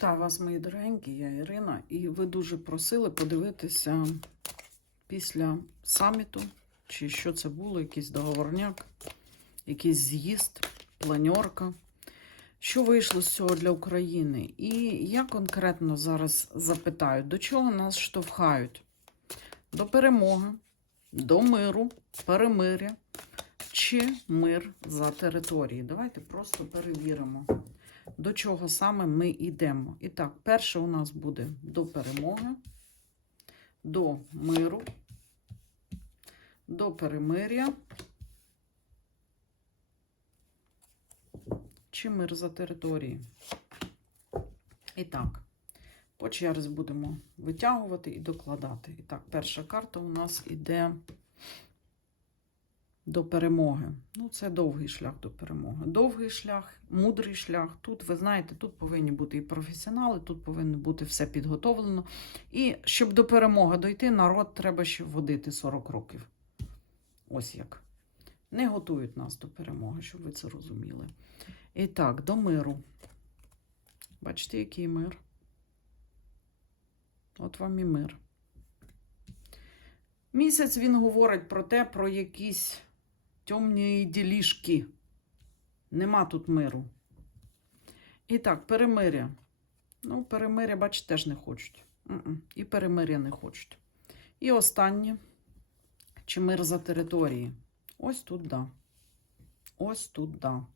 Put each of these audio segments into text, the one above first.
Вітаю вас, мої дорогенькі, я Ірина, і ви дуже просили подивитися після саміту, чи що це було, якийсь договорняк, якийсь з'їзд, планьорка. Що вийшло з цього для України? І я конкретно зараз запитаю, до чого нас штовхають? До перемоги, до миру, перемиря чи мир за території? Давайте просто перевіримо до чого саме ми йдемо. І так, перше у нас буде до перемоги, до миру, до перемиря. Чи мир за території. І так, по черзі будемо витягувати і докладати. І так, перша карта у нас іде до перемоги. Ну, це довгий шлях до перемоги. Довгий шлях, мудрий шлях. Тут, ви знаєте, тут повинні бути і професіонали, тут повинно бути все підготовлено. І щоб до перемоги дойти, народ треба ще вводити 40 років. Ось як. Не готують нас до перемоги, щоб ви це розуміли. І так, до миру. Бачите, який мир? От вам і мир. Місяць він говорить про те, про якісь темні ділішки. Нема тут миру. І так, перемиря. Ну, перемиря, бачите, теж не хочуть. І перемиря не хочуть. І останнє. Чи мир за території? Ось тут да. Ось тут да.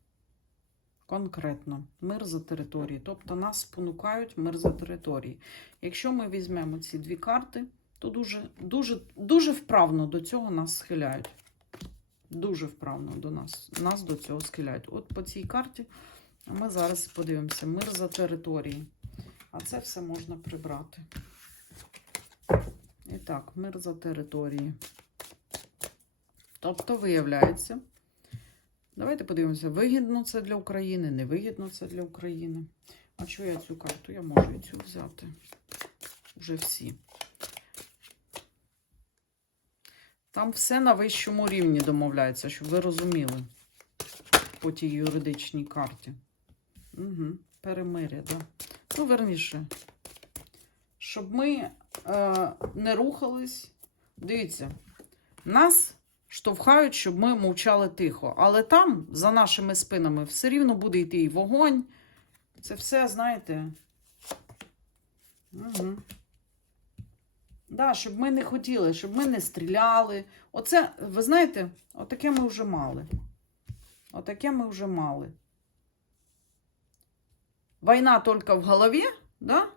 Конкретно, мир за території. Тобто нас спонукають мир за території. Якщо ми візьмемо ці дві карти, то дуже, дуже, дуже вправно до цього нас схиляють. Дуже вправно до нас. Нас до цього схиляють. От по цій карті ми зараз подивимося: мир за території. А це все можна прибрати. І так, мир за території. Тобто, виявляється, давайте подивимося, вигідно це для України, невигідно це для України. А чого я цю карту? Я можу і цю взяти. Вже всі. Там все на вищому рівні домовляється, щоб ви розуміли по тій юридичній карті. Угу. Перемиря, да. Ну, верніше, щоб ми е, не рухались. Дивіться, нас штовхають, щоб ми мовчали тихо. Але там, за нашими спинами, все рівно буде йти і вогонь. Це все, знаєте. Угу. Да, щоб ми не хотіли, щоб ми не стріляли. Оце, ви знаєте, отаке ми вже мали. Отаке ми вже мали. Війна тільки в голові, да?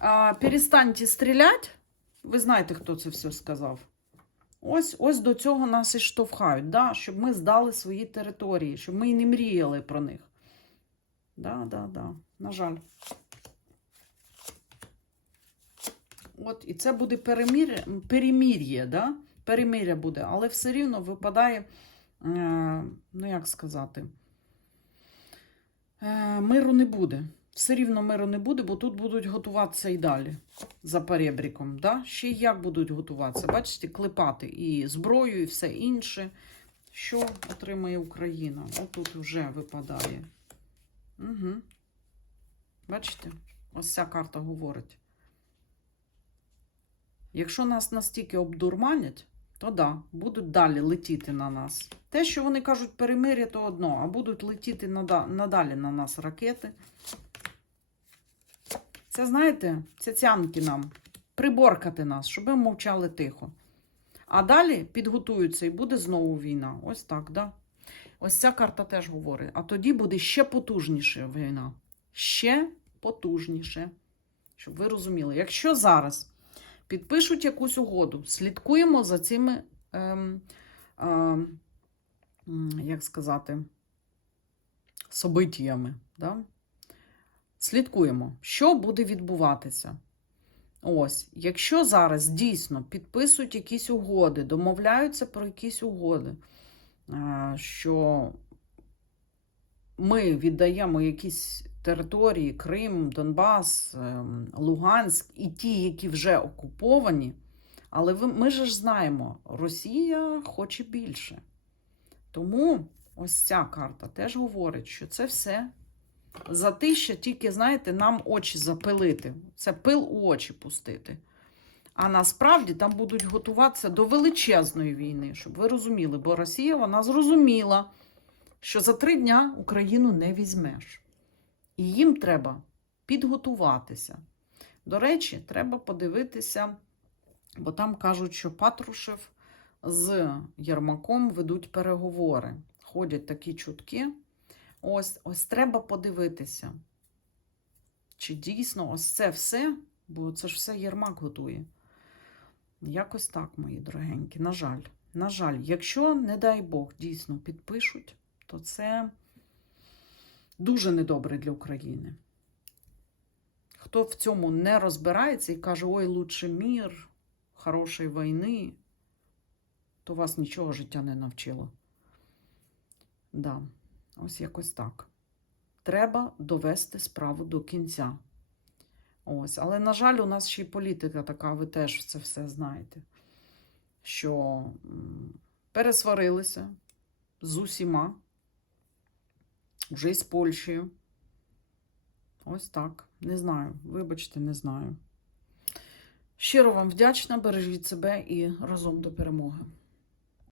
а перестаньте стріляти. Ви знаєте, хто це все сказав. Ось ось до цього нас і штовхають, да? щоб ми здали свої території, щоб ми і не мріяли про них. Да, да, да. На жаль. От, і це буде перемір'я, перемір'я, да? перемір'я буде, але все рівно випадає, е, ну як сказати, е, миру не буде. Все рівно миру не буде, бо тут будуть готуватися і далі за перебріком. Да? Ще як будуть готуватися. Бачите, клепати і зброю, і все інше. Що отримає Україна? Отут вже випадає. Угу. Бачите? Ось ця карта говорить. Якщо нас настільки обдурманять, то да, будуть далі летіти на нас. Те, що вони кажуть, перемир'я, то одно, а будуть летіти надалі на нас ракети. Це, знаєте, цяцянки нам, приборкати нас, щоб ми мовчали тихо. А далі підготуються і буде знову війна. Ось так, да? Ось ця карта теж говорить. А тоді буде ще потужніша війна. Ще потужніше. Щоб ви розуміли, якщо зараз підпишуть якусь угоду, слідкуємо за цими, ем, ем, як сказати, событиями. Да? Слідкуємо, що буде відбуватися. Ось, якщо зараз дійсно підписують якісь угоди, домовляються про якісь угоди, е, що ми віддаємо якісь території, Крим, Донбас, ем, Луганськ і ті, які вже окуповані. Але ми ж знаємо, Росія хоче більше. Тому ось ця карта теж говорить, що це все затища, тільки, знаєте, нам очі запилити. Це пил у очі пустити. А насправді там будуть готуватися до величезної війни, щоб ви розуміли, бо Росія вона зрозуміла, що за три дня Україну не візьмеш. І їм треба підготуватися. До речі, треба подивитися, бо там кажуть, що Патрушев з Єрмаком ведуть переговори. Ходять такі чутки. Ось, ось треба подивитися, чи дійсно ось це все, бо це ж все Єрмак готує. Якось так, мої дорогенькі. На жаль, на жаль, якщо, не дай Бог, дійсно підпишуть, то це дуже недобре для України. Хто в цьому не розбирається і каже, ой, лучше мір, хорошої війни, то вас нічого життя не навчило. Да, ось якось так. Треба довести справу до кінця. Ось, але, на жаль, у нас ще й політика така, ви теж це все знаєте, що пересварилися з усіма, вже із Польщею. Ось так. Не знаю. Вибачте, не знаю. Щиро вам вдячна, бережіть себе і разом до перемоги.